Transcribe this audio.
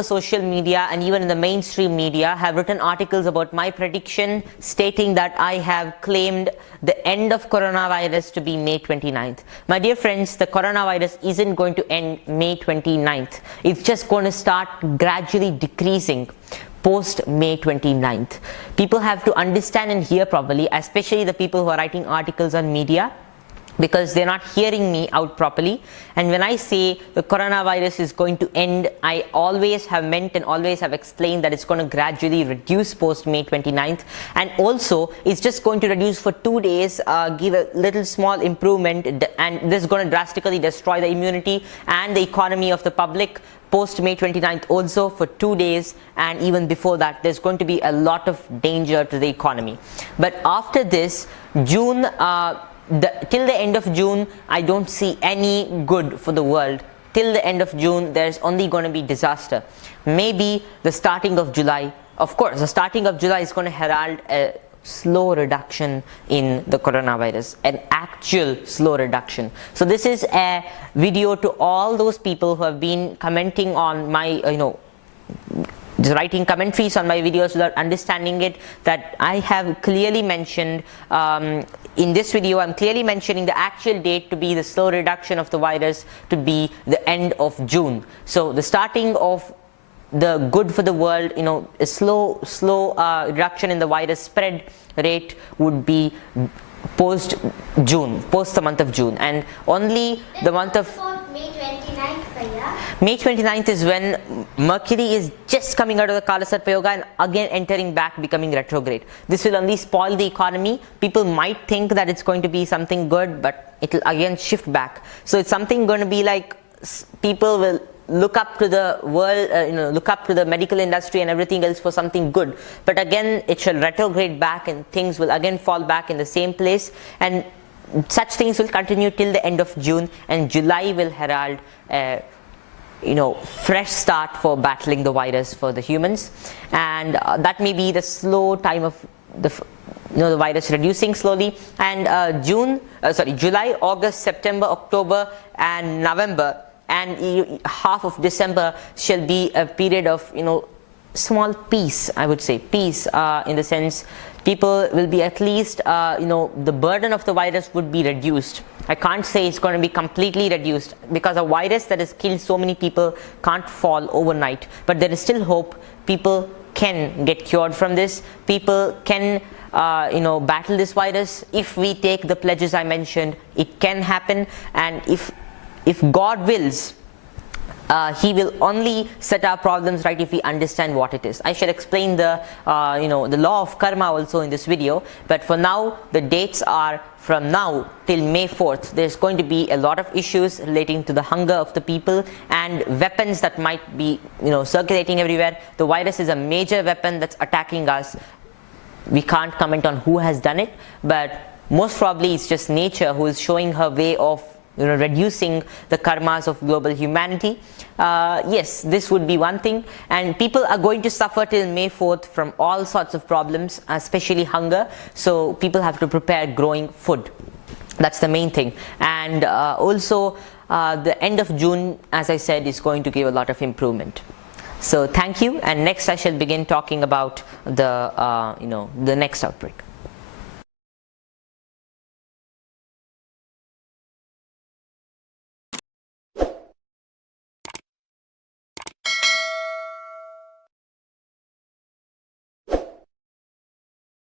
over social media and even in the mainstream media have written articles about my prediction, stating that I have claimed the end of coronavirus to be May 29th. My dear friends, the coronavirus isn't going to end May 29th. It's just going to start gradually decreasing post May 29th. People have to understand and hear properly, especially the people who are writing articles on media, because they're not hearing me out properly. And when I say the coronavirus is going to end, I always have meant and always have explained that it's going to gradually reduce post May 29th, and also it's just going to reduce for 2 days, give a little small improvement, and this is going to drastically destroy the immunity and the economy of the public post May 29th also for 2 days, and even before that there's going to be a lot of danger to the economy. But after this, June, till the end of June, I don't see any good for the world. Till the end of June, there's only going to be disaster. Maybe the starting of July, of course, the starting of July is going to herald a slow reduction in the coronavirus, an actual slow reduction. So this is a video to all those people who have been commenting on my, just writing commentaries on my videos without understanding it, that I have clearly mentioned in this video. I'm clearly mentioning the actual date to be the slow reduction of the virus to be the end of June. So the starting of the good for the world, a slow reduction in the virus spread rate would be post June, post the month of June, and only the month of May 29th, Bhaiya. May 29th is when Mercury is just coming out of the Kalasarpa Yoga and again entering back, becoming retrograde. This will only spoil the economy. People might think that it's going to be something good, but it will again shift back. So it's something going to be like people will look up to the world, look up to the medical industry and everything else for something good. But again, it shall retrograde back and things will again fall back in the same place. And such things will continue till the end of June, and July will herald fresh start for battling the virus for the humans. And that may be the slow time of the virus reducing slowly. And July, August, September, October and November and half of December shall be a period of small peace. I would say peace, in the sense people will be at least the burden of the virus would be reduced. I can't say it's going to be completely reduced, because a virus that has killed so many people can't fall overnight, but there is still hope. People can get cured from this. People can battle this virus if we take the pledges I mentioned. It can happen, and if God wills, He will only set our problems right if we understand what it is. I shall explain the law of karma also in this video, but for now the dates are from now till May 4th. There's going to be a lot of issues relating to the hunger of the people and weapons that might be circulating everywhere. The virus is a major weapon that's attacking us. We can't comment on who has done it, but most probably it's just nature who is showing her way of reducing the karmas of global humanity. Yes, this would be one thing, and people are going to suffer till May 4th from all sorts of problems, especially hunger. So people have to prepare growing food. That's the main thing. And also the end of June, as I said, is going to give a lot of improvement. So thank you, and next I shall begin talking about the next outbreak.